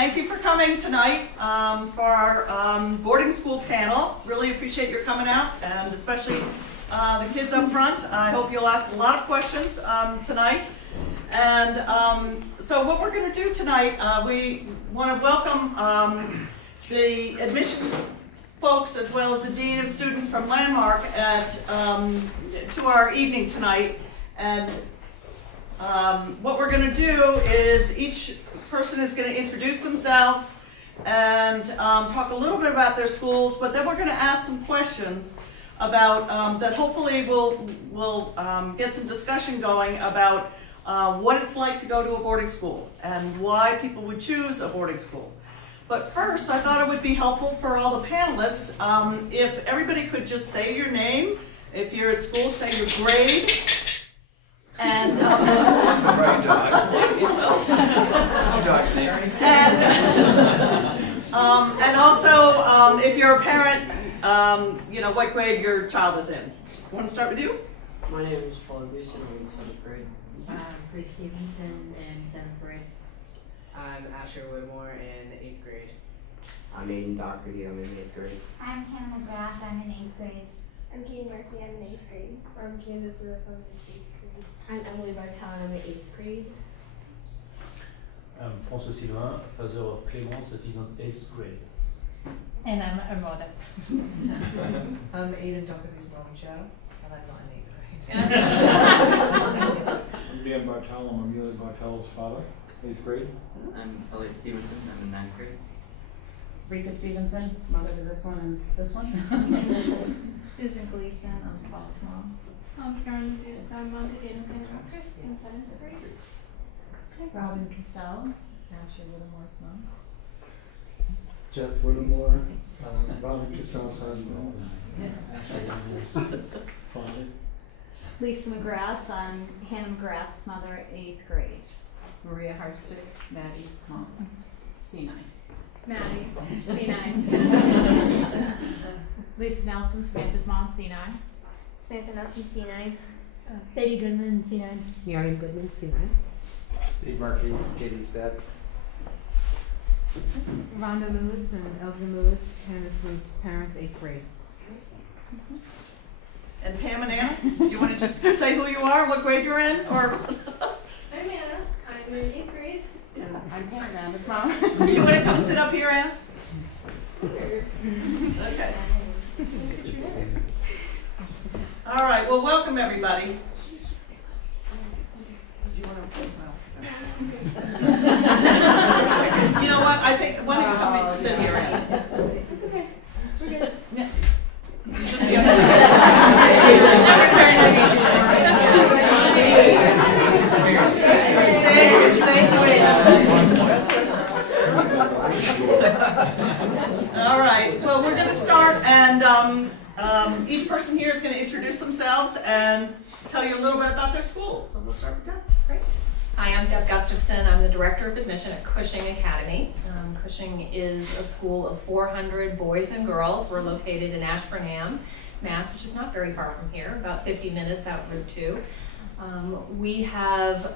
thank you for coming tonight for our boarding school panel. Really appreciate your coming out, and especially the kids up front. I hope you'll ask a lot of questions tonight. And so what we're going to do tonight, we want to welcome the admissions folks as well as the Dean of Students from Landmark to our evening tonight. And what we're going to do is each person is going to introduce themselves and talk a little bit about their schools, but then we're going to ask some questions about that hopefully will get some discussion going about what it's like to go to a boarding school and why people would choose a boarding school. But first, I thought it would be helpful for all the panelists if everybody could just say your name. If you're at school, say your grade. And What's your dog's name? And also, if you're a parent, what grade your child is in. Want to start with you? My name is Paul Gleason. I'm in 7th grade. Chris Stevenson in 7th grade. I'm Asher Whitmore in 8th grade. I'm Aiden Doherty, I'm in 8th grade. I'm Hannah McGrath, I'm in 8th grade. I'm Katie Murphy, I'm in 8th grade. I'm Candace Lewis, I'm in 8th grade. I'm Emily Bartel, I'm in 8th grade. I'm François Sylvain, father of Clémence that is in 8th grade. And I'm a mother. I'm Aiden Duncan-Joe, and I'm not in 8th grade. I'm Dan Bartel, I'm Amelia Bartel's father, 8th grade. I'm Elliot Stevenson, I'm in 9th grade. Rika Stevenson, mother to this one and this one. Susan Gleason, I'm Paul's mom. I'm Karen Duke, I'm mom to Daniel Chris in 7th grade. Robin Cassell, Asher Whittemore's mom. Jeff Whittemore, Robin Cassell's husband. Father. Lisa McGrath, I'm Hannah McGrath's mother, 8th grade. Maria Harstick, Maddie's mom, C9. Maddie, C9. Lisa Nelson, Samantha's mom, C9. Samantha Nelson, C9. Sadie Goodman, C9. Miriam Goodman, C9. Steve Murphy, Katie's dad. Rhonda Lewis and Eldrin Lewis, Candace Lewis' parents, 8th grade. And Pam and Anna, you want to just say who you are, what grade you're in, or? I'm Anna, I'm in 8th grade. I'm Hannah, Anna's mom. Do you want to come sit up here, Anna? Okay. All right, well, welcome everybody. Do you want to? You know what? I think why don't you come and sit here, Anna? It's okay. We're good. Yeah. You shouldn't be upset. That was very nice. Thank you. All right. Well, we're going to start, and each person here is going to introduce themselves and tell you a little bit about their school. So we'll start with Deb. Great. Hi, I'm Deb Gustafson. I'm the Director of Admission at Cushing Academy. Cushing is a school of 400 boys and girls. We're located in Ashburnham, Mass, which is not very far from here, about 50 minutes out Route 2. We have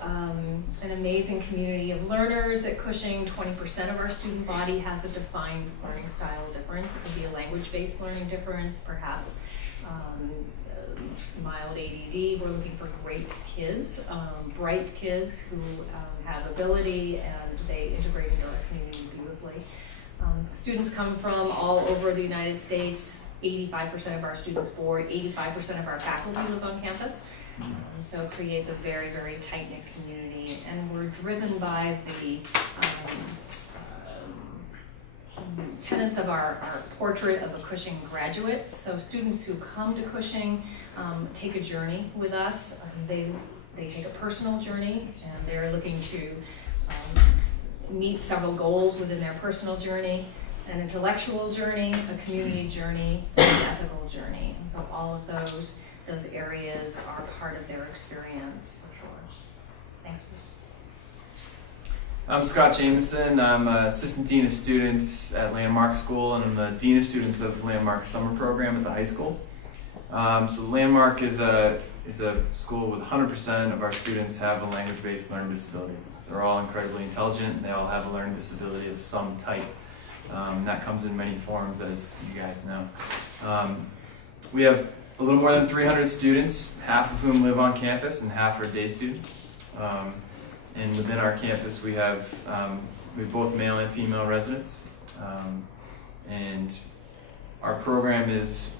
an amazing community of learners at Cushing. 20% of our student body has a defined learning style difference. It can be a language-based learning difference, perhaps mild ADD. We're looking for great kids, bright kids who have ability, and they integrate into our community beautifully. Students come from all over the United States. 85% of our students board, 85% of our faculty live on campus. So it creates a very, very tight-knit community, and we're driven by the tenets of our portrait of a Cushing graduate. So students who come to Cushing take a journey with us. They take a personal journey, and they're looking to meet several goals within their personal journey: an intellectual journey, a community journey, and an ethical journey. And so all of those areas are part of their experience, for sure. Thanks. I'm Scott Jameson. I'm Assistant Dean of Students at Landmark School, and I'm the Dean of Students of Landmark's summer program at the high school. So Landmark is a school with 100% of our students have a language-based learning disability. They're all incredibly intelligent, and they all have a learning disability of some type. That comes in many forms, as you guys know. We have a little more than 300 students, half of whom live on campus and half are day students. And within our campus we have both male and female residents. And our program is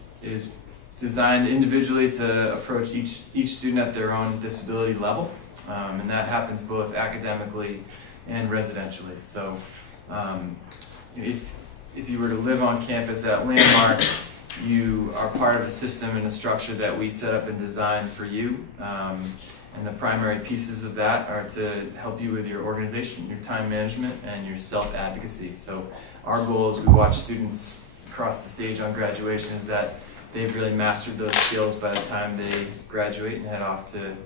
designed individually to approach each student at their own disability level. And that happens both academically and residentially. So if you were to live on campus at Landmark, you are part of a system and a structure that we set up and designed for you. And the primary pieces of that are to help you with your organization, your time management, and your self-advocacy. So our goal as we watch students across the stage on graduation is that they've really mastered those skills by the time they graduate and head off to,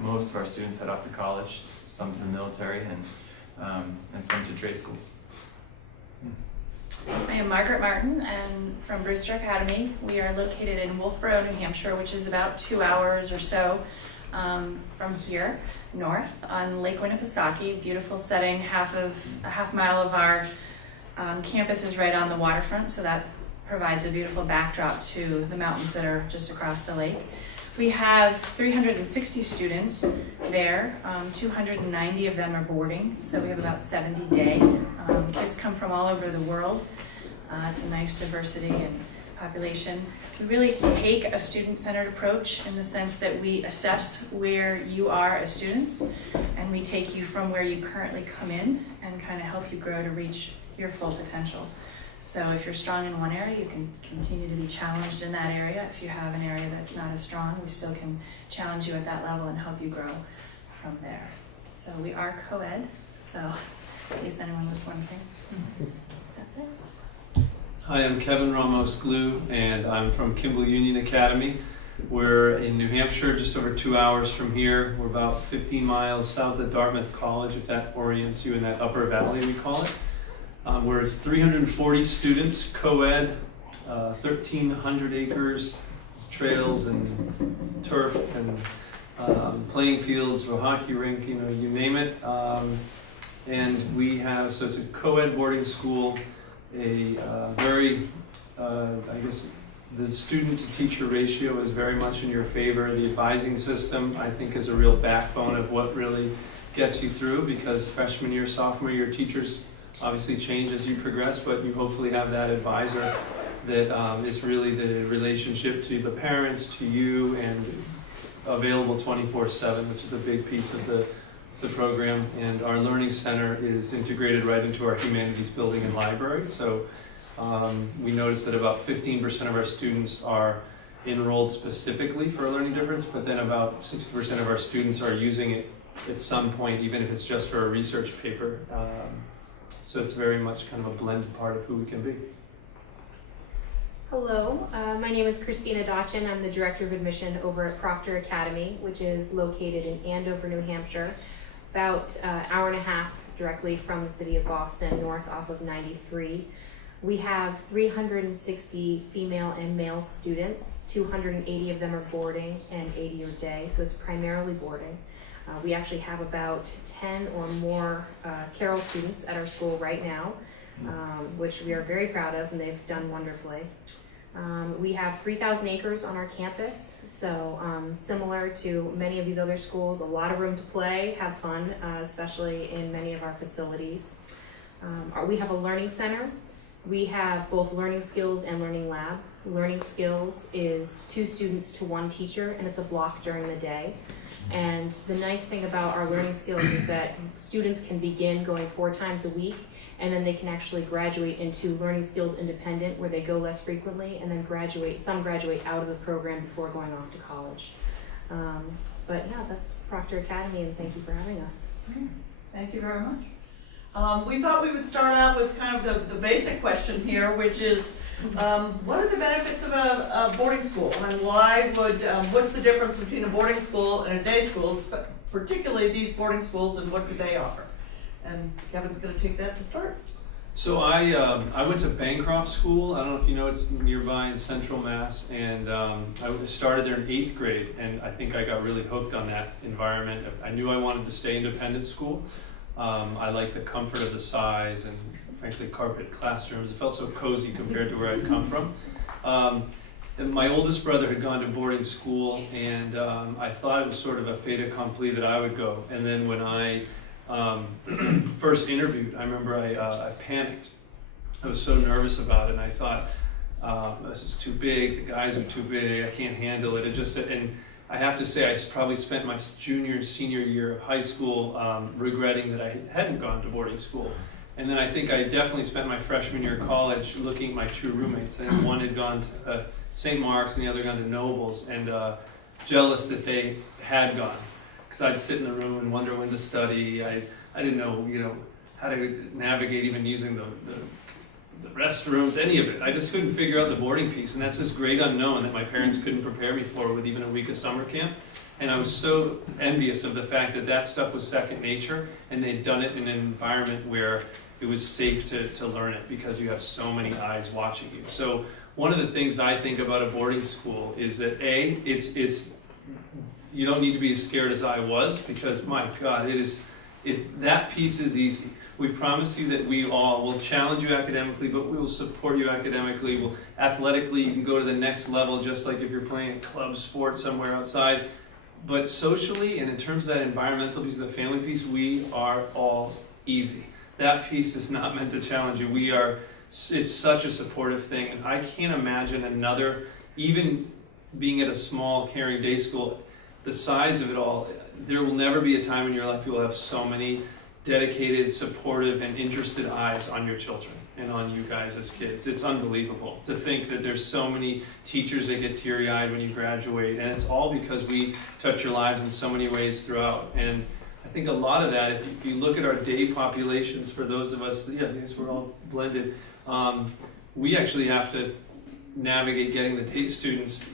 most of our students head off to college, some to the military, and some to trade schools. I am Margaret Martin, and from Brewster Academy. We are located in Wolfboro, New Hampshire, which is about 2 hours or so from here, north, on Lake Winnipesaukee. Beautiful setting. A half mile of our campus is right on the waterfront, so that provides a beautiful backdrop to the mountains that are just across the lake. We have 360 students there. 290 of them are boarding, so we have about 70 day. Kids come from all over the world. It's a nice diversity and population. We really take a student-centered approach in the sense that we assess where you are as students, and we take you from where you currently come in and kind of help you grow to reach your full potential. So if you're strong in one area, you can continue to be challenged in that area. If you have an area that's not as strong, we still can challenge you at that level and help you grow from there. So we are co-ed, so in case anyone was wondering. That's it. Hi, I'm Kevin Ramos-Glue, and I'm from Kimball Union Academy. We're in New Hampshire, just over 2 hours from here. We're about 15 miles south of Dartmouth College, if that orients you in that upper valley, we call it. We're 340 students, co-ed, 1,300 acres, trails and turf and playing fields, a hockey rink, you name it. And we have, so it's a co-ed boarding school, very, I guess, the student to teacher ratio is very much in your favor. The advising system, I think, is a real backbone of what really gets you through, because freshman year, sophomore year, teachers obviously change as you progress, but you hopefully have that advisor that is really the relationship to the parents, to you, and available 24/7, which is a big piece of the program. And our learning center is integrated right into our humanities building and library. So we noticed that about 15% of our students are enrolled specifically for a learning difference, but then about 60% of our students are using it at some point, even if it's just for a research paper. So it's very much kind of a blended part of who we can be. Hello, my name is Christina Dotchin. I'm the Director of Admission over at Proctor Academy, which is located in Andover, New Hampshire, about an hour and a half directly from the city of Boston, north off of 93. We have 360 female and male students. 280 of them are boarding and 80 are day, so it's primarily boarding. We actually have about 10 or more Carroll students at our school right now, which we are very proud of, and they've done wonderfully. We have 3,000 acres on our campus, so similar to many of these other schools, a lot of room to play, have fun, especially in many of our facilities. We have a learning center. We have both learning skills and learning lab. Learning skills is 2 students to 1 teacher, and it's a block during the day. And the nice thing about our learning skills is that students can begin going 4 times a week, and then they can actually graduate into learning skills independent, where they go less frequently, and then graduate. Some graduate out of the program before going off to college. But yeah, that's Proctor Academy, and thank you for having us. Thank you very much. We thought we would start out with kind of the basic question here, which is, what are the benefits of a boarding school, and why would, what's the difference between a boarding school and a day school, particularly these boarding schools, and what do they offer? And Kevin's going to take that to start. So I went to Bancroft School. I don't know if you know, it's nearby in Central Mass, and I started there in 8th grade, and I think I got really hooked on that environment. I knew I wanted to stay independent school, I like the comfort of the size and frankly carpeted classrooms. It felt so cozy compared to where I'd come from. And my oldest brother had gone to boarding school, and I thought it was sort of a fait accompli that I would go. And then when I first interviewed, I remember I panicked. I was so nervous about it, and I thought, this is too big, the guys are too big, I can't handle it. And I have to say, I probably spent my junior and senior year of high school regretting that I hadn't gone to boarding school. And then I think I definitely spent my freshman year of college looking at my two roommates, and one had gone to St. Mark's and the other gone to Nobles, and jealous that they had gone. Because I'd sit in the room and wonder when to study. I didn't know, how to navigate even using the restrooms, any of it. I just couldn't figure out the boarding piece, and that's this great unknown that my parents couldn't prepare me for with even a week of summer camp. And I was so envious of the fact that that stuff was second nature, and they'd done it in an environment where it was safe to learn it because you have so many eyes watching you. So one of the things I think about a boarding school is that it's you don't need to be as scared as I was, because my God, that piece is easy. We promise you that we all will challenge you academically, but we will support you academically. We'll athletically, you can go to the next level, just like if you're playing a club sport somewhere outside. But socially, and in terms of that environmental piece, the family piece, we are all easy. That piece is not meant to challenge you. It's such a supportive thing. And I can't imagine even being at a small, caring day school, the size of it all, there will never be a time in your life you will have so many dedicated, supportive, and interested eyes on your children and on you guys as kids. It's unbelievable to think that there's so many teachers that get teary-eyed when you graduate, and it's all because we touch your lives in so many ways throughout. And I think a lot of that, if you look at our day populations, for those of us, I guess we're all blended, we actually have to navigate getting the day students,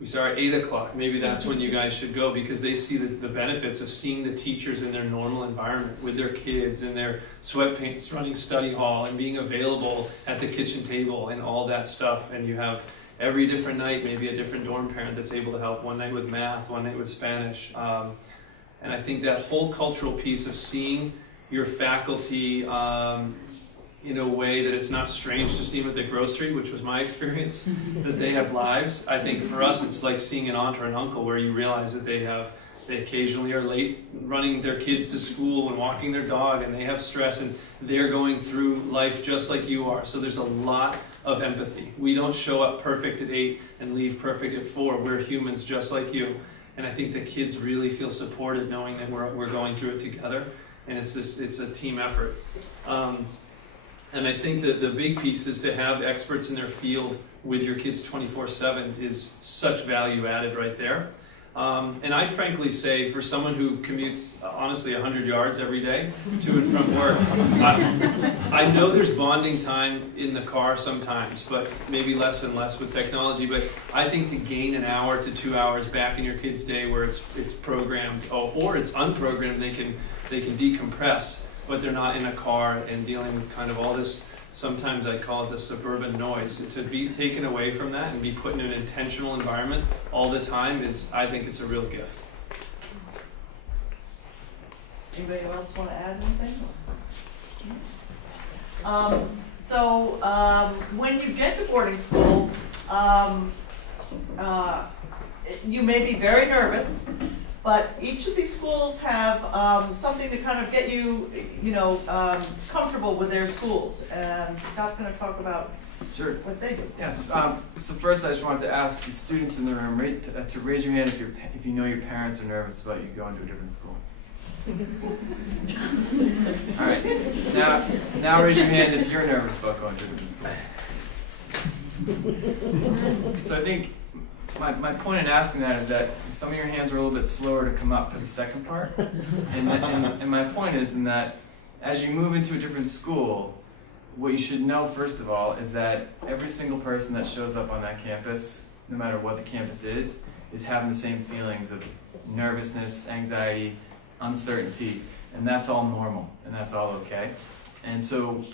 we start at 8 o'clock. Maybe that's when you guys should go, because they see the benefits of seeing the teachers in their normal environment with their kids in their sweatpants running study hall and being available at the kitchen table and all that stuff. And you have every different night, maybe a different dorm parent that's able to help. One night with math, one night with Spanish. And I think that whole cultural piece of seeing your faculty in a way that it's not strange to see them at the grocery, which was my experience, that they have lives. I think for us, it's like seeing an aunt or an uncle where you realize that they occasionally are late running their kids to school and walking their dog, and they have stress, and they're going through life just like you are. So there's a lot of empathy. We don't show up perfect at 8 and leave perfect at 4. We're humans just like you. And I think the kids really feel supported knowing that we're going through it together, and it's a team effort. And I think that the big piece is to have experts in their field with your kids 24/7 is such value added right there. And I'd frankly say for someone who commutes, honestly, 100 yards every day to and from work, I know there's bonding time in the car sometimes, but maybe less and less with technology. But I think to gain an hour to 2 hours back in your kid's day where it's programmed, or it's unprogrammed, they can decompress, but they're not in a car and dealing with kind of all this, sometimes I call it the suburban noise. To be taken away from that and be put in an intentional environment all the time I think it's a real gift. Anybody else want to add anything? When you get to boarding school, you may be very nervous, but each of these schools have something to kind of get you, comfortable with their schools. And Scott's going to talk about what they do. Yeah. So first, I just wanted to ask the students in the room to raise your hand if you know your parents are nervous about you going to a different school. All right. Now raise your hand if you're nervous about going to a different school. So I think my point in asking that is that some of your hands are a little bit slower to come up for the second part. And my point is in that as you move into a different school, what you should know first of all is that every single person that shows up on that campus, no matter what the campus is having the same feelings of nervousness, anxiety, uncertainty, and that's all normal and that's all okay. And so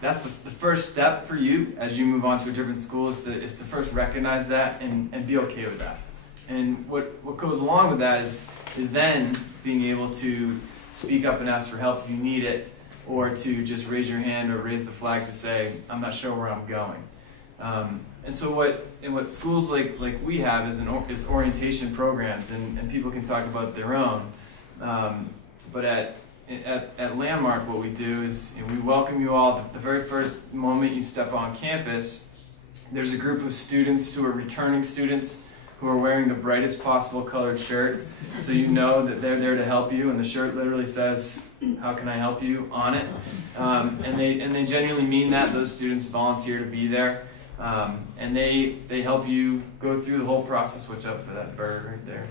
that's the first step for you as you move on to a different school is to first recognize that and be okay with that. And what goes along with that is then being able to speak up and ask for help if you need it, or to just raise your hand or raise the flag to say, I'm not sure where I'm going. And so what schools like we have is orientation programs, and people can talk about their own. But at Landmark, what we do is we welcome you all the very first moment you step on campus. There's a group of students who are returning students who are wearing the brightest possible colored shirt, so you know that they're there to help you, and the shirt literally says, "How can I help you?" on it. And they genuinely mean that. Those students volunteer to be there. And they help you go through the whole process. Watch out for that bird right there.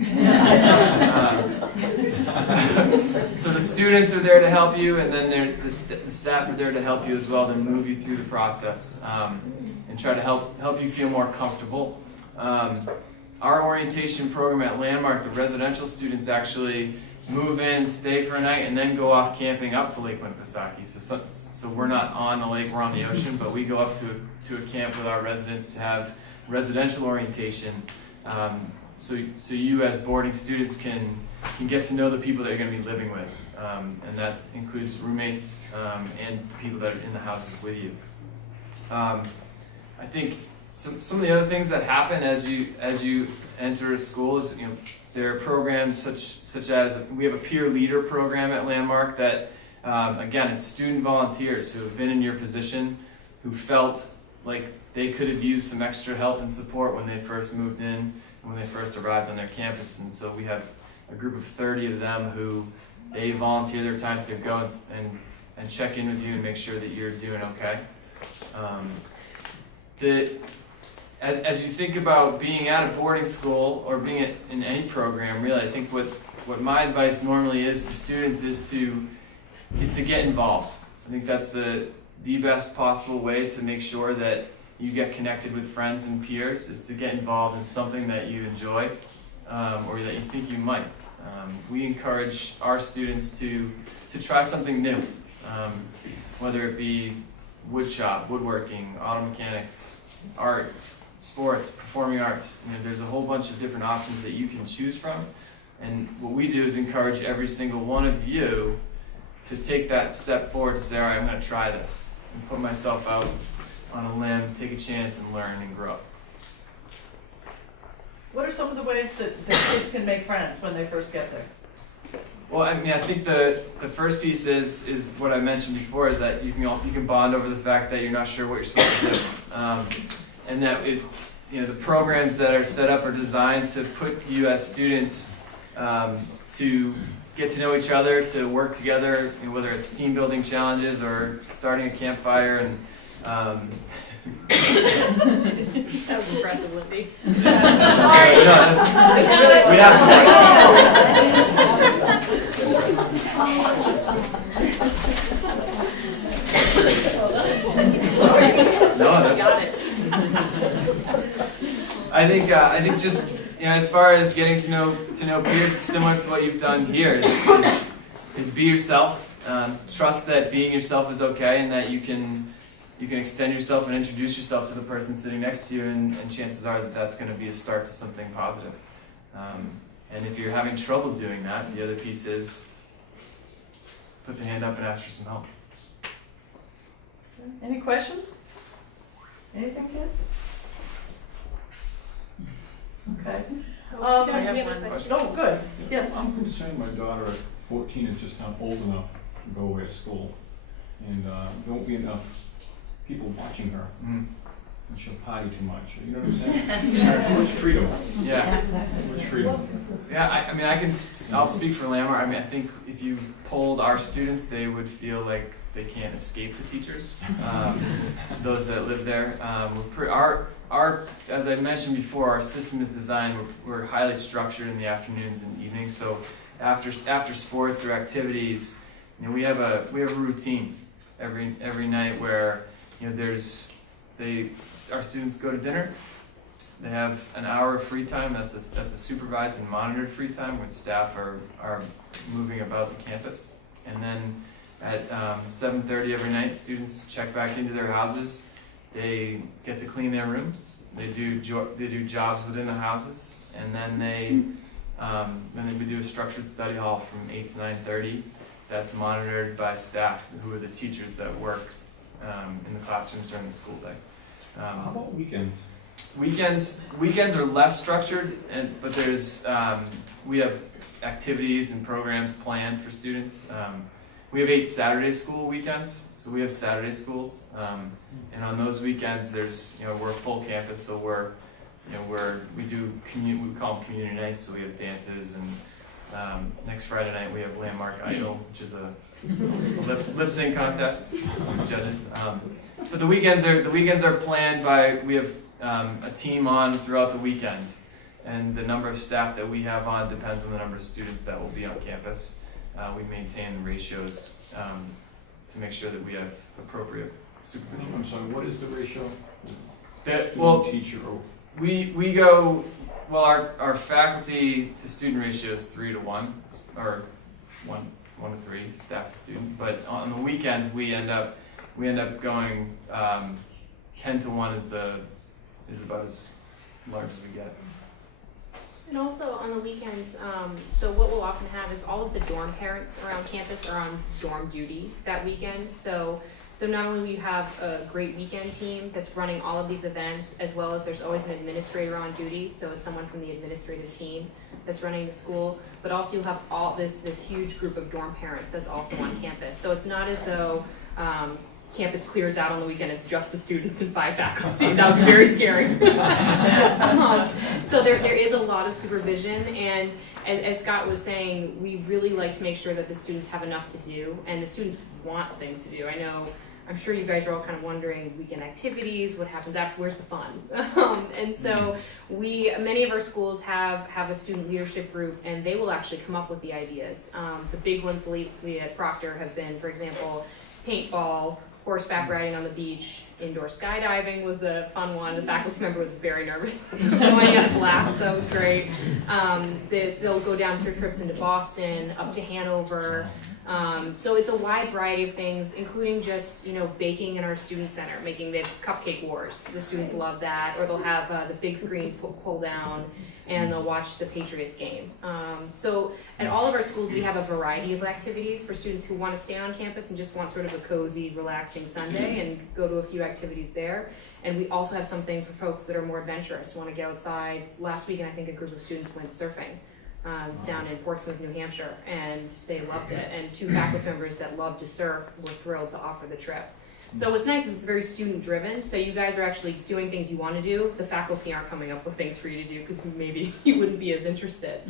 So the students are there to help you, and then the staff are there to help you as well, to move you through the process and try to help you feel more comfortable. Our orientation program at Landmark, the residential students actually move in, stay for a night, and then go off camping up to Lake Winnipesaukee. So we're not on the lake, we're on the ocean, but we go up to a camp with our residents to have residential orientation. So you as boarding students can get to know the people that you're going to be living with. And that includes roommates and people that are in the houses with you. I think some of the other things that happen as you enter a school is, there are programs such as, we have a peer leader program at Landmark that, again, it's student volunteers who have been in your position, who felt like they could have used some extra help and support when they first moved in, when they first arrived on their campus. And so we have a group of 30 of them who they volunteer their time to go and check in with you and make sure that you're doing okay. As you think about being at a boarding school or being in any program, really, I think what my advice normally is to students is to get involved. I think that's the best possible way to make sure that you get connected with friends and peers, is to get involved in something that you enjoy or that you think you might. We encourage our students to try something new, whether it be wood shop, woodworking, auto mechanics, art, sports, performing arts. There's a whole bunch of different options that you can choose from. And what we do is encourage every single one of you to take that step forward to say, all right, I'm going to try this and put myself out on a limb, take a chance and learn and grow. What are some of the ways that kids can make friends when they first get there? Well, I think the first piece is what I mentioned before, is that you can bond over the fact that you're not sure what you're supposed to do. And that the programs that are set up are designed to put you as students to get to know each other, to work together, whether it's team building challenges or starting a campfire. And That was impressive, Lindy. Sorry. We have Got it. I think just as far as getting to know peers, it's similar to what you've done here. Is be yourself. Trust that being yourself is okay, and that you can extend yourself and introduce yourself to the person sitting next to you, and chances are that that's going to be a start to something positive. And if you're having trouble doing that, the other piece is put the hand up and ask for some help. Any questions? Anything, kids? Okay. I have one question. Oh, good. Yes. I'm concerned my daughter at 14 is just not old enough to go away to school. And there won't be enough people watching her. Mm. And she'll potty too much. You know what I'm saying? Too much freedom. Yeah. Too much freedom. Yeah, I'll speak for Landmark. I think if you polled our students, they would feel like they can't escape the teachers, those that live there. As I mentioned before, our system is designed, we're highly structured in the afternoons and evenings. So after sports or activities, we have a routine every night where our students go to dinner. They have an hour of free time. That's a supervised and monitored free time when staff are moving about the campus. And then at 7:30 every night, students check back into their houses. They get to clean their rooms. They do jobs within the houses, and then we do a structured study hall from 8 to 9:30. that's monitored by staff, who are the teachers that work in the classrooms during the school day. How about weekends? Weekends are less structured, but there's we have activities and programs planned for students. We have 8 Saturday school weekends, so we have Saturday schools, and on those weekends, there's we're a full campus, so we do we call them community nights, so we have dances, and next Friday night we have Landmark Idol, which is a lip sync contest with judges. But the weekends are planned by, we have a team on throughout the weekend, and the number of staff that we have on depends on the number of students that will be on campus. We maintain ratios to make sure that we have appropriate supervision. I'm sorry, what is the ratio? Teacher. We go, well, our faculty to student ratio is 3 to 1, or 1 to 3 staff to student. But on the weekends we end up going 10 to 1 is about as large as we get. And also on the weekends, so what we'll often have is all of the dorm parents around campus are on dorm duty that weekend. So not only will you have a great weekend team that's running all of these events, as well as there's always an administrator on duty, so it's someone from the administrative team that's running the school, but also you'll have all this huge group of dorm parents that's also on campus. So it's not as though campus clears out on the weekend, it's just the students and 5 faculty. That would be very scary. So there is a lot of supervision, and as Scott was saying, we really like to make sure that the students have enough to do, and the students want things to do. I'm sure you guys are all kind of wondering, weekend activities, what happens after, where's the fun? And so many of our schools have a student leadership group, and they will actually come up with the ideas. The big ones lately at Proctor have been, for example, paintball, horseback riding on the beach, indoor skydiving was a fun one. The faculty member was very nervous. I got a blast, that was great. They'll go down for trips into Boston, up to Hanover. So it's a wide variety of things, including just baking in our student center, making the cupcake wars. The students love that. Or they'll have the big screen pull down, and they'll watch the Patriots game. So at all of our schools, we have a variety of activities for students who want to stay on campus and just want sort of a cozy, relaxing Sunday and go to a few activities there. And we also have something for folks that are more adventurous, want to get outside. Last weekend, I think a group of students went surfing down in Portsmouth, New Hampshire, and they loved it. And 2 faculty members that love to surf were thrilled to offer the trip. So what's nice is it's very student driven, so you guys are actually doing things you want to do. The faculty aren't coming up with things for you to do because maybe you wouldn't be as interested.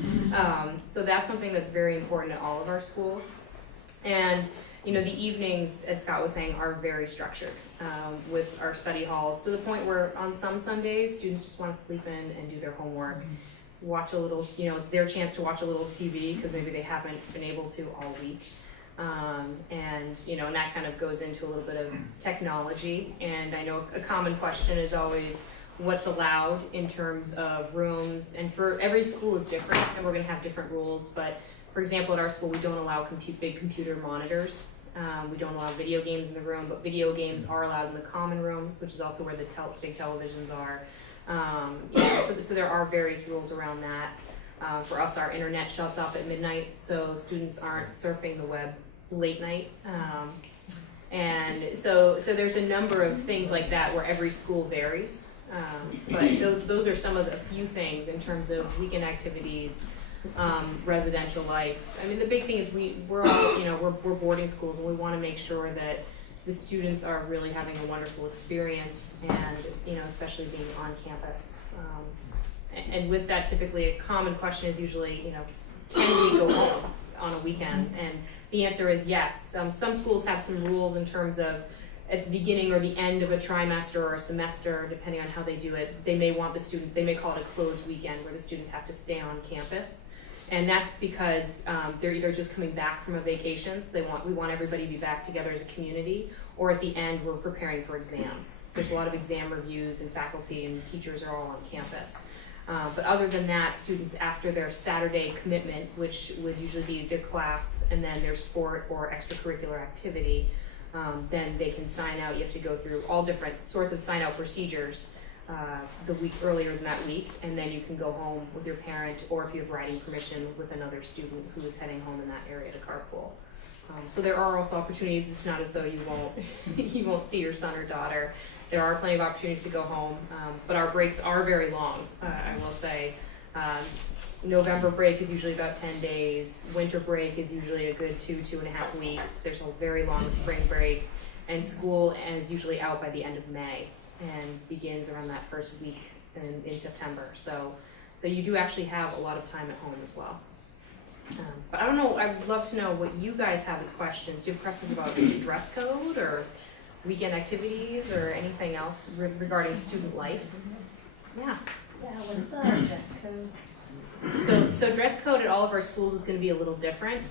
So that's something that's very important at all of our schools. And the evenings, as Scott was saying, are very structured with our study halls, to the point where on some Sundays, students just want to sleep in and do their homework, watch a little, it's their chance to watch a little TV because maybe they haven't been able to all week. And that kind of goes into a little bit of technology. And I know a common question is always what's allowed in terms of rooms. And for every school is different, and we're going to have different rules. But for example, at our school, we don't allow big computer monitors. We don't allow video games in the room, but video games are allowed in the common rooms, which is also where the big televisions are. So there are various rules around that. For us, our internet shuts off at midnight, so students aren't surfing the web late night. And so there's a number of things like that where every school varies. But those are some of the few things in terms of weekend activities, residential life. I mean, the big thing is we're all, we're boarding schools, and we want to make sure that the students are really having a wonderful experience, and especially being on campus. And with that, typically a common question is usually, can we go home on a weekend? And the answer is yes. Some schools have some rules in terms of at the beginning or the end of a trimester or a semester, depending on how they do it, they may want they may call it a closed weekend where the students have to stay on campus. And that's because they're either just coming back from a vacation, so we want everybody to be back together as a community, or at the end we're preparing for exams. So there's a lot of exam reviews, and faculty and teachers are all on campus. But other than that, students after their Saturday commitment, which would usually be their class and then their sport or extracurricular activity, then they can sign out. You have to go through all different sorts of sign out procedures the week earlier than that week, and then you can go home with your parent, or if you have riding permission with another student who is heading home in that area to carpool. So there are also opportunities. It's not as though you won't you won't see your son or daughter. There are plenty of opportunities to go home, but our breaks are very long. I will say, November break is usually about 10 days. Winter break is usually a good 2.5 weeks. There's a very long spring break, and school is usually out by the end of May and begins around that first week in September. So you do actually have a lot of time at home as well. But I don't know, I'd love to know what you guys have as questions. Do you have questions about the dress code or weekend activities or anything else regarding student life? Yeah. Yeah, what's the dress code? So dress code at all of our schools is going to be a little different.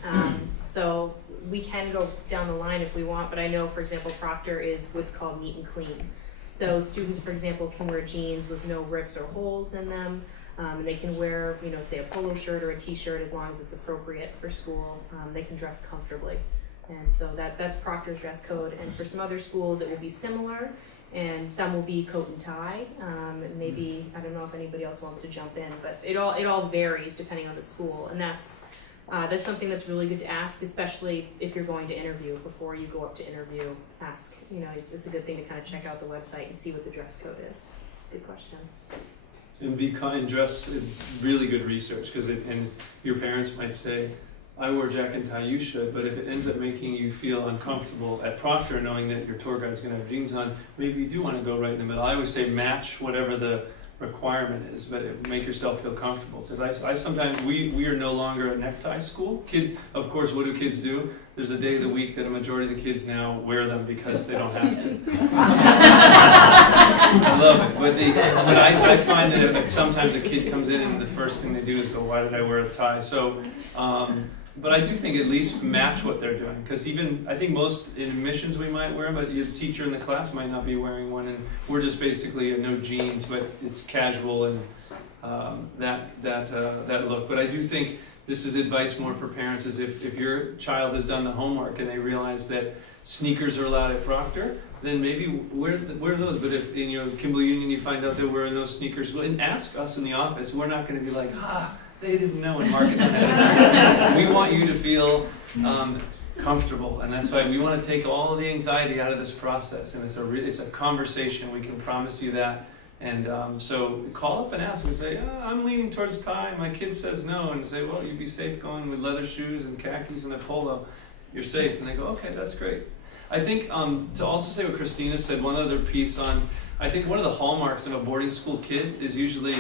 So we can go down the line if we want, but I know, for example, Proctor is what's called neat and clean. So students, for example, can wear jeans with no rips or holes in them. And they can wear, say a polo shirt or a t-shirt as long as it's appropriate for school. They can dress comfortably. And so that's Proctor's dress code. And for some other schools, it will be similar. And some will be coat and tie. And maybe, I don't know if anybody else wants to jump in, but it all varies depending on the school. And that's something that's really good to ask, especially if you're going to interview. Before you go up to interview, ask. It's a good thing to kind of check out the website and see what the dress code is. Good question. And be kind, dress is really good research, because and your parents might say, I wore jacket and tie, you should, but if it ends up making you feel uncomfortable at Proctor, knowing that your tour guide's going to have jeans on, maybe you do want to go right in the middle. I always say match whatever the requirement is, but make yourself feel comfortable. Because I sometimes, we are no longer a necktie school. Kids, of course, what do kids do? There's a day of the week that a majority of the kids now wear them because they don't have to. I love it. But I find that sometimes a kid comes in and the first thing they do is go, why did I wear a tie? So, but I do think at least match what they're doing. Because even, I think most in admissions we might wear them, but your teacher in the class might not be wearing one. And we're just basically no jeans, but it's casual and that look. But I do think this is advice more for parents, is if your child has done the homework and they realize that sneakers are allowed at Proctor, then maybe wear those. But if in Kimball Union you find out they're wearing no sneakers, well, and ask us in the office. We're not going to be like, they didn't know and mark it down ahead of time. We want you to feel comfortable, and that's why we want to take all of the anxiety out of this process. And it's a conversation. We can promise you that. And so call up and ask and say, I'm leaning towards tie, my kid says no, and say, well, you'd be safe going with leather shoes and khakis and a polo, you're safe. And they go, okay, that's great. I think to also say what Christina said, one other piece on, I think one of the hallmarks of a boarding school kid is usually,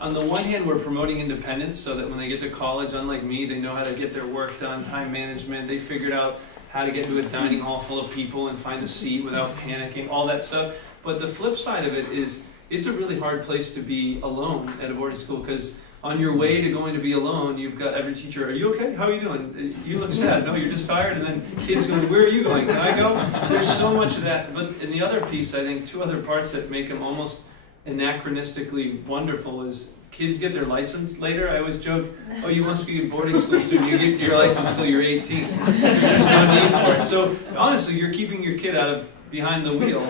on the one hand, we're promoting independence so that when they get to college, unlike me, they know how to get their work done, time management, they figured out how to get to a dining hall full of people and find a seat without panicking, all that stuff. But the flip side of it is, it's a really hard place to be alone at a boarding school, because on your way to going to be alone, you've got every teacher, are you okay? How are you doing? You look sad. No, you're just tired. And then kids going, where are you going? Can I go? There's so much of that. But in the other piece, I think two other parts that make them almost anachronistically wonderful is kids get their license later. I always joke, oh, you must be a boarding school student. You get your license till you're 18. There's no need for it. So honestly, you're keeping your kid out of behind the wheel,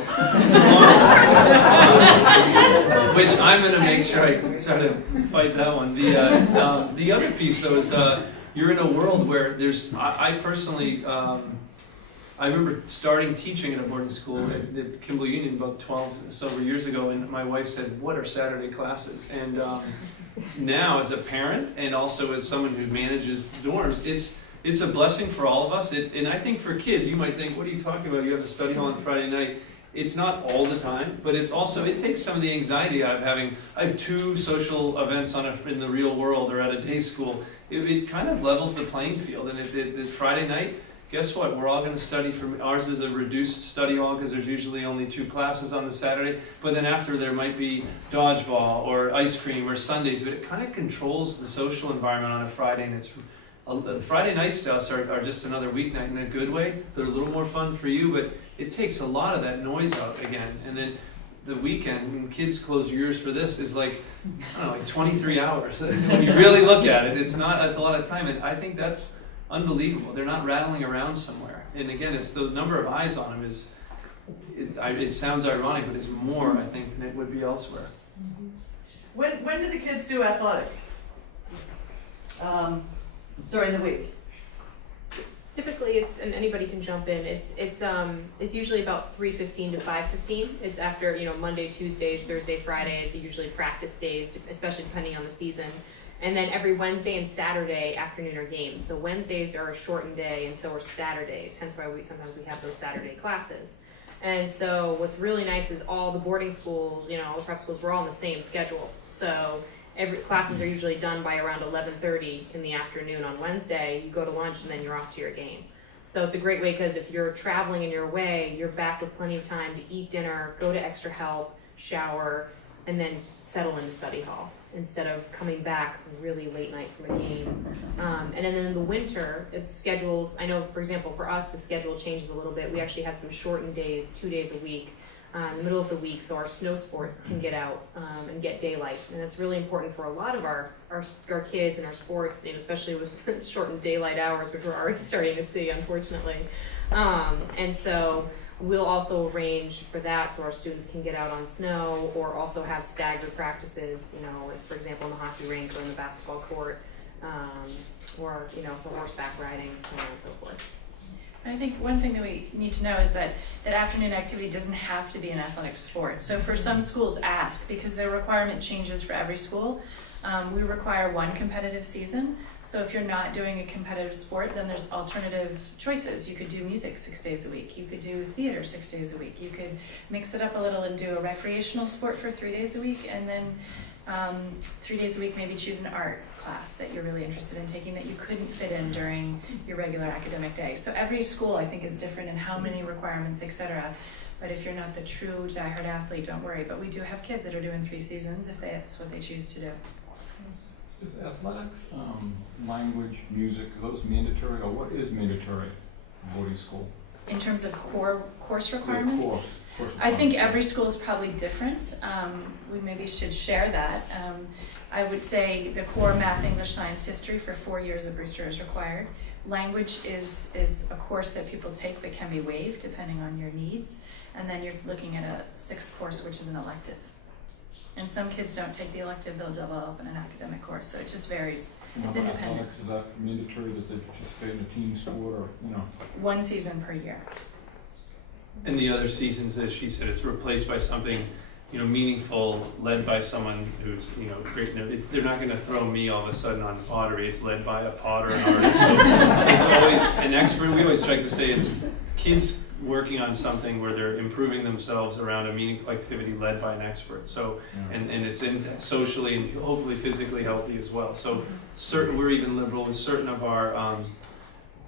which I'm going to make sure I try to fight that one. The other piece, though, is you're in a world where there's, I personally, I remember starting teaching at a boarding school at the Kimball Union about 12 several years ago, and my wife said, what are Saturday classes? And now, as a parent and also as someone who manages dorms, it's a blessing for all of us. And I think for kids, you might think, what are you talking about? You have a study hall on Friday night. It's not all the time, but it's also, it takes some of the anxiety out of having, I have 2 social events in the real world or at a day school. It kind of levels the playing field. And the Friday night, guess what? We're all going to study ours is a reduced study hall because there's usually only 2 classes on the Saturday. But then after there might be dodgeball or ice cream or Sundays. But it kind of controls the social environment on a Friday, and it's Friday nights to us are just another weeknight in a good way. They're a little more fun for you, but it takes a lot of that noise out again. And then the weekend, when kids close your ears for this, is like, I don't know, like 23 hours. When you really look at it, it's a lot of time. And I think that's unbelievable. They're not rattling around somewhere. And again, it's the number of eyes on them is, it sounds ironic, but it's more, I think, than it would be elsewhere. When do the kids do athletics? During the week? Typically, and anybody can jump in. It's usually about 3:15 to 5:15. It's after Monday, Tuesdays, Thursday, Fridays. Usually practice days, especially depending on the season. And then every Wednesday and Saturday afternoon are games. So Wednesdays are a shortened day, and so are Saturdays. Hence why sometimes we have those Saturday classes. And so what's really nice is all the boarding schools, the prep schools, we're all on the same schedule. So classes are usually done by around 11:30 in the afternoon on Wednesday. You go to lunch and then you're off to your game. So it's a great way because if you're traveling and you're away, you're back with plenty of time to eat dinner, go to extra help, shower, and then settle into study hall instead of coming back really late night from a game. And then in the winter, it schedules, I know, for example, for us, the schedule changes a little bit. We actually have some shortened days, 2 days a week, in the middle of the week, so our snow sports can get out and get daylight. And that's really important for a lot of our kids and our sports, especially with shortened daylight hours, which we're already starting to see, unfortunately. And so we'll also arrange for that so our students can get out on snow or also have staggered practices, for example, in the hockey rink or in the basketball court, or, for horseback riding, so on and so forth. I think one thing that we need to know is that afternoon activity doesn't have to be an athletic sport. So for some schools ask, because their requirement changes for every school. We require 1 competitive season. So if you're not doing a competitive sport, then there's alternative choices. You could do music 6 days a week. You could do theater 6 days a week. You could mix it up a little and do a recreational sport for 3 days a week. And then 3 days a week, maybe choose an art class that you're really interested in taking that you couldn't fit in during your regular academic day. So every school, I think, is different in how many requirements, etc. But if you're not the true diehard athlete, don't worry. But we do have kids that are doing 3 seasons if that's what they choose to do. Is athletics, language, music, are those mandatory, or what is mandatory in boarding school? In terms of course requirements? Course I think every school is probably different. We maybe should share that. I would say the core math, English, science, history for 4 years at Brewster is required. Language is a course that people take but can be waived depending on your needs. And then you're looking at a 6th course, which is an elective. And some kids don't take the elective, they'll double up in an academic course, so it just varies. It's independent. Athletics, is that mandatory that they participate in a team sport or, 1 season per year. And the other seasons, as she said, it's replaced by something, meaningful, led by someone who's, great. They're not going to throw me all of a sudden on pottery. It's led by a potter, an artist. So it's always an expert. We always try to say it's kids working on something where they're improving themselves around a meaningful activity led by an expert. So, and it's socially and hopefully physically healthy as well. So we're even liberal with certain of our,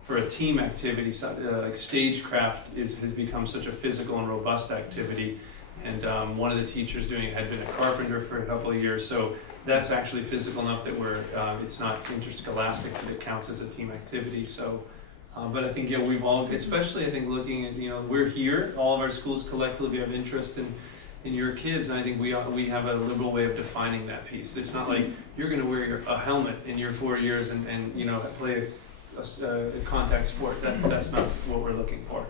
for a team activity, like stagecraft has become such a physical and robust activity. And one of the teachers doing it had been a carpenter for a couple of years. So that's actually physical enough that it's not interscholastic, but it counts as a team activity. So, but I think, we've all, especially I think looking at, we're here, all of our schools collectively have interest in your kids. And I think we have a liberal way of defining that piece. It's not like you're going to wear a helmet in your 4 years and play a contact sport. That's not what we're looking for.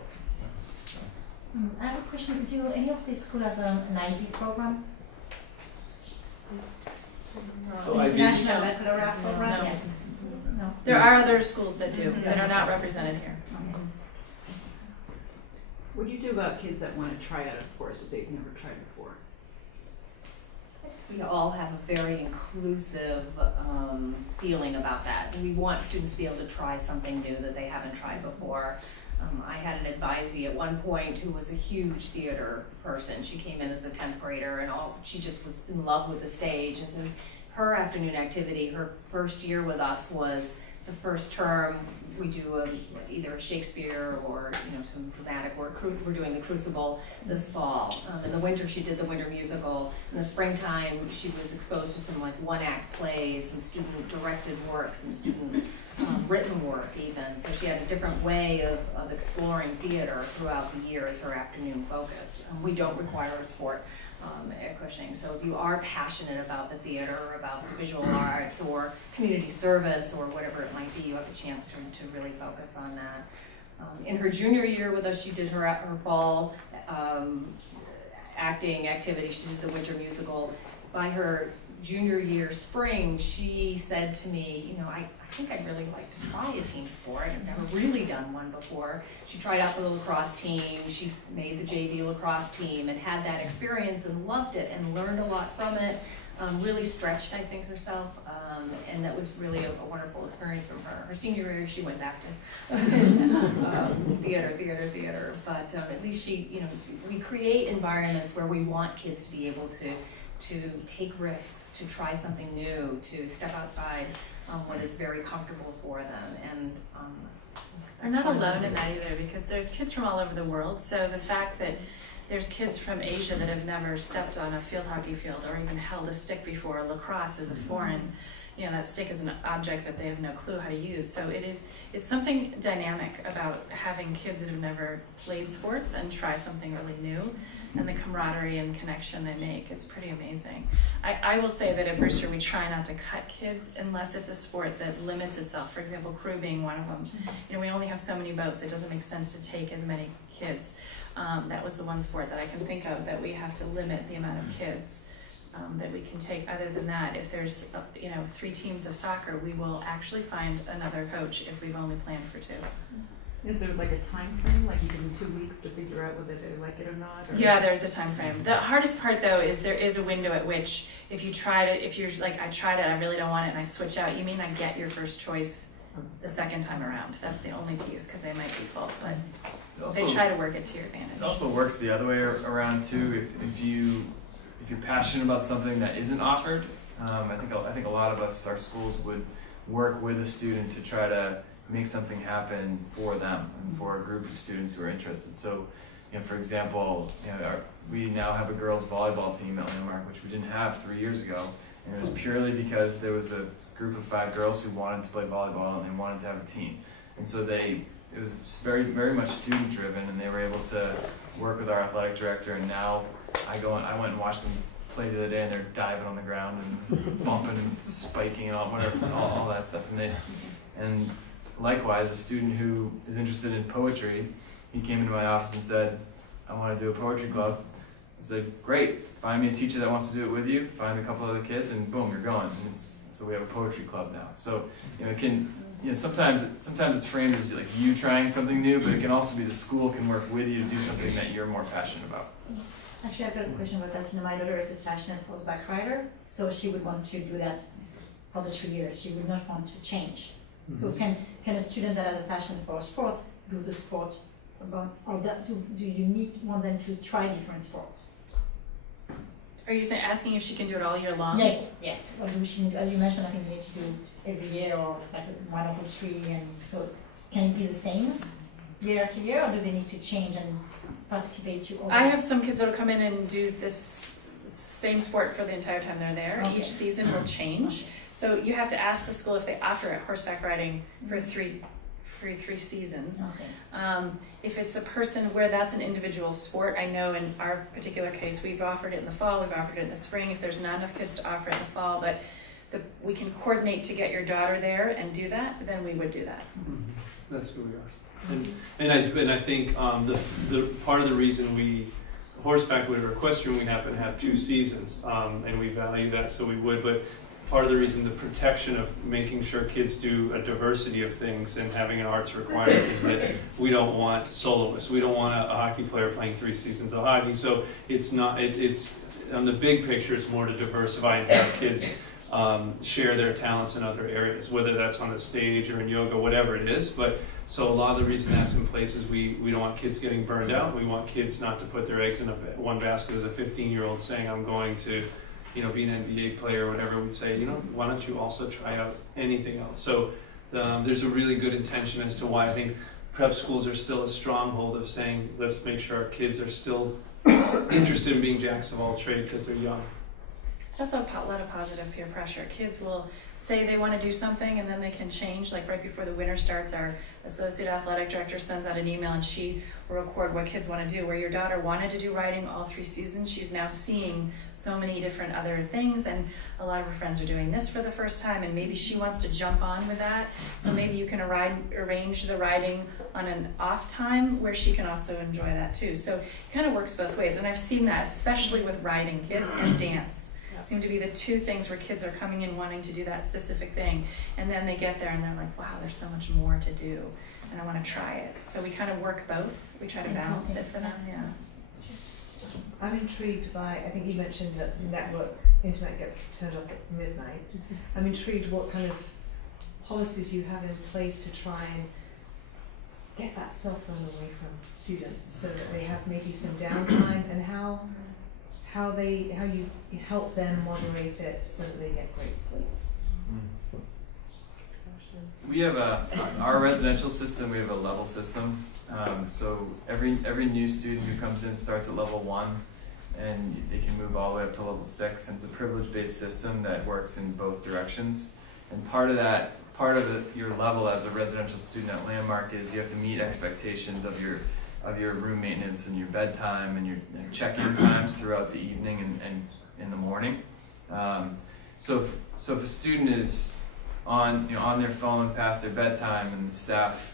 I have a question. Do any of these schools have an IB program? So IB? International Baccalaureate program? No. Yes. No. There are other schools that do, that are not represented here. What do you do about kids that want to try out a sport that they've never tried before? We all have a very inclusive feeling about that. We want students to be able to try something new that they haven't tried before. I had an advisee at one point who was a huge theater person. She came in as a 10th grader and she just was in love with the stage. And so her afternoon activity, her first year with us was the first term. We do either a Shakespeare or some dramatic work. We're doing the Crucible this fall. In the winter, she did the winter musical. In the springtime, she was exposed to some one-act plays, some student-directed work, some student written work even. So she had a different way of exploring theater throughout the year as her afternoon focus. We don't require a sport at Cushing. So if you are passionate about the theater or about the visual arts or community service or whatever it might be, you have a chance to really focus on that. In her junior year with us, she did her fall acting activity. She did the winter musical. by her junior year spring, she said to me, you know, I think I'd really like to try a team sport. I've never really done one before. She tried out for the lacrosse team. She made the JV lacrosse team and had that experience and loved it and learned a lot from it. Really stretched, I think, herself, and that was really a wonderful experience from her. Her senior year, she went back to theater, but at least she, you know, we create environments where we want kids to be able to take risks, to try something new, to step outside what is very comfortable for them, and they're not alone in that either, because there's kids from all over the world. So the fact that there's kids from Asia that have never stepped on a field hockey field or even held a stick before. Lacrosse is a foreign, you know, that stick is an object that they have no clue how to use. So it's something dynamic about having kids that have never played sports and try something really new, and the camaraderie and connection they make is pretty amazing. I will say that at Brewster we try not to cut kids unless it's a sport that limits itself. For example, crew being one of them. You know, we only have so many boats. It doesn't make sense to take as many kids. That was the one sport that I can think of that we have to limit the amount of kids that we can take. Other than that, if there's 3 teams of soccer, we will actually find another coach if we've only planned for 2. Is there like a time frame, like you give them 2 weeks to figure out whether they like it or not? Or? Yeah, there's a time frame. The hardest part though is there is a window at which if you're like, I tried it, I really don't want it, and I switch out, you may not get your first choice the second time around. That's the only piece, because they might be full, but they try to work it to your advantage. It also works the other way around too. If you're passionate about something that isn't offered, I think a lot of us, our schools would work with a student to try to make something happen for them and for a group of students who are interested. So, you know, for example, we now have a girls volleyball team at Landmark, which we didn't have 3 years ago, and it was purely because there was a group of 5 girls who wanted to play volleyball and they wanted to have a team. And so it was very, very much student driven, and they were able to work with our athletic director, and now I went and watched them play the other day, and they're diving on the ground and bumping and spiking and all that stuff. And likewise, a student who is interested in poetry, he came into my office and said, I want to do a poetry club. I said, great, find me a teacher that wants to do it with you, find a couple other kids, and boom, you're going. And so we have a poetry club now. So sometimes it's framed as like you trying something new, but it can also be the school can work with you to do something that you're more passionate about. Actually, I've got a question about that. My daughter is a passionate horseback rider, so she would want to do that for the 3 years. She would not want to change. So can a student that has a passion for a sport do the sport, or do you want them to try different sports? Are you asking if she can do it all year long? Yeah, yes. Or do she, as you mentioned, I think you need to do every year or like 1 or 3, and so can it be the same year after year, or do they need to change and participate to all? I have some kids that will come in and do this same sport for the entire time they're there. Okay. Each season will change. Okay. So you have to ask the school if they offer it horseback riding for 3 seasons. Okay. If it's a person where that's an individual sport, I know in our particular case, we've offered it in the fall, we've offered it in the spring. If there's not enough kids to offer it in the fall, but we can coordinate to get your daughter there and do that, then we would do that. That's who we are. And I think the part of the reason horseback or equestrian, we happen to have 2 seasons, and we value that, so we would, but part of the reason, the protection of making sure kids do a diversity of things and having an arts requirement is that we don't want soloists. We don't want a hockey player playing 3 seasons of hockey. So it's on the big picture, it's more to diversify and have kids share their talents in other areas, whether that's on the stage or in yoga, whatever it is. But so a lot of the reason that's in place is we don't want kids getting burned out. We want kids not to put their eggs in one basket as a 15-year-old saying, I'm going to be an NBA player or whatever. We'd say, why don't you also try out anything else? So there's a really good intention as to why I think prep schools are still a stronghold of saying, let's make sure our kids are still interested in being jacks of all trade because they're young. It's also a lot of positive peer pressure. Kids will say they want to do something and then they can change. Like right before the winter starts, our associate athletic director sends out an email and she will record what kids want to do. Where your daughter wanted to do riding all 3 seasons, she's now seeing so many different other things, and a lot of her friends are doing this for the first time, and maybe she wants to jump on with that. So maybe you can arrange the riding on an off time where she can also enjoy that too. So it kind of works both ways, and I've seen that especially with riding kids and dance. seem to be the two things where kids are coming in wanting to do that specific thing, and then they get there and they're like, wow, there's so much more to do, and I want to try it. So we kind of work both. We try to balance it for them. Yeah. I'm intrigued by, I think you mentioned that the internet gets turned off at midnight. I'm intrigued what kind of policies you have in place to try and get that cell phone away from students so that they have maybe some downtime, and how you help them moderate it so that they get great sleep. We have our residential system, we have a level system. So every new student who comes in starts at level 1, and they can move all the way up to level 6. And it's a privilege-based system that works in both directions. And part of your level as a residential student at Landmark is you have to meet expectations of your room maintenance and your bedtime and your check-in times throughout the evening and in the morning. So if a student is on their phone past their bedtime, and the staff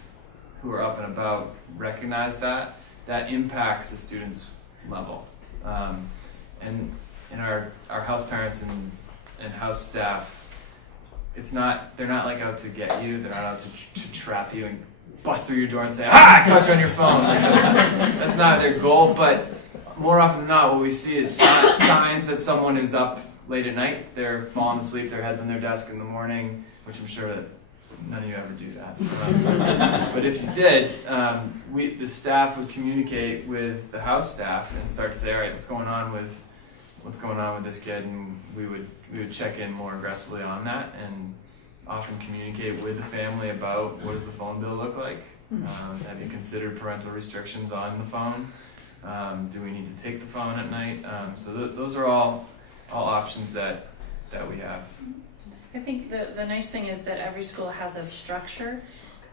who are up and about recognize that impacts the student's level. And our house parents and house staff, they're not like out to get you. They're not out to trap you and bust through your door and say, I caught you on your phone. Like, that's not their goal. But more often than not, what we see is signs that someone is up late at night. They're falling asleep, their head's on their desk in the morning, which I'm sure that none of you ever do that. But if you did, the staff would communicate with the house staff and start to say, all right, what's going on with this kid, and we would check in more aggressively on that, and often communicate with the family about what does the phone bill look like. Have you considered parental restrictions on the phone? Do we need to take the phone at night? So those are all options that we have. I think the nice thing is that every school has a structure,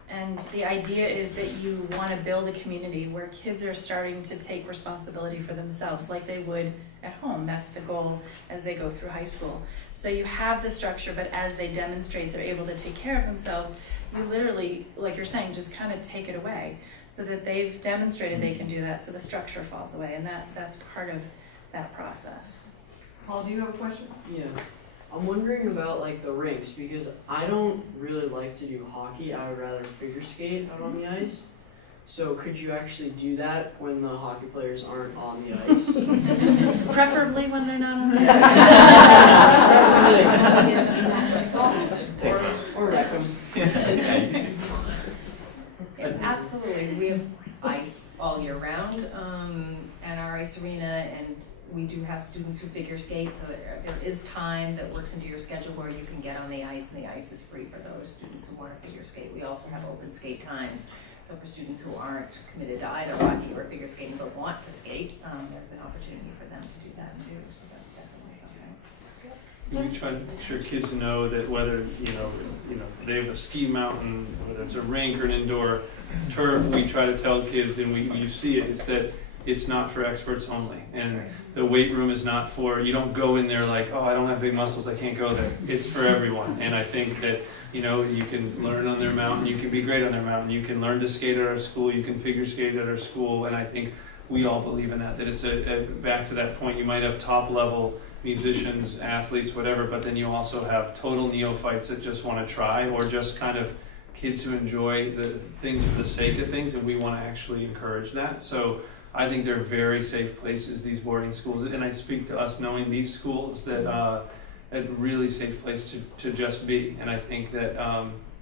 and the idea is that you want to build a community where kids are starting to take responsibility for themselves like they would at home. That's the goal as they go through high school. So you have the structure, but as they demonstrate they're able to take care of themselves, you literally, like you're saying, just kind of take it away so that they've demonstrated they can do that, so the structure falls away, and that's part of that process. Paul, do you have a question? Yeah. I'm wondering about like the rinks, because I don't really like to do hockey. I would rather figure skate out on the ice. So could you actually do that when the hockey players aren't on the ice? Preferably when they're not on the ice. or wreck them. Absolutely. We have ice all year round at our ice arena, and we do have students who figure skate, so there is time that works into your schedule where you can get on the ice, and the ice is free for those students who want to figure skate. We also have open skate times, so for students who aren't committed to either hockey or figure skating but want to skate, there's an opportunity for them to do that too, so that's definitely something. We try to make sure kids know that whether they have a ski mountain, whether it's a rink or an indoor turf, we try to tell kids, and you see it, it's that it's not for experts only. And the weight room is not for, you don't go in there like, oh, I don't have big muscles, I can't go there. It's for everyone. And I think that, you can learn on their mountain, you can be great on their mountain, you can learn to skate at our school, you can figure skate at our school, and I think we all believe in that it's back to that point, you might have top level musicians, athletes, whatever, but then you also have total neophytes that just want to try, or just kind of kids who enjoy the things for the sake of things, and we want to actually encourage that. So I think they're very safe places, these boarding schools, and I speak to us knowing these schools that a really safe place to just be. And I think that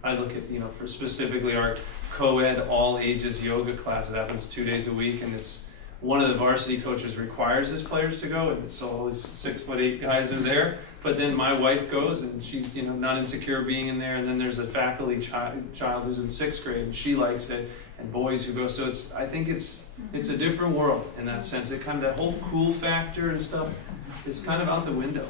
I look at, for specifically our co-ed all ages yoga class that happens 2 days a week, and it's one of the varsity coaches requires his players to go, and it's all these 6'8" guys are there. But then my wife goes, and she's not insecure being in there. And then there's a faculty child who's in 6th grade, and she likes it, and boys who go. So I think it's a different world in that sense. It kind of, that whole cool factor and stuff is kind of out the window.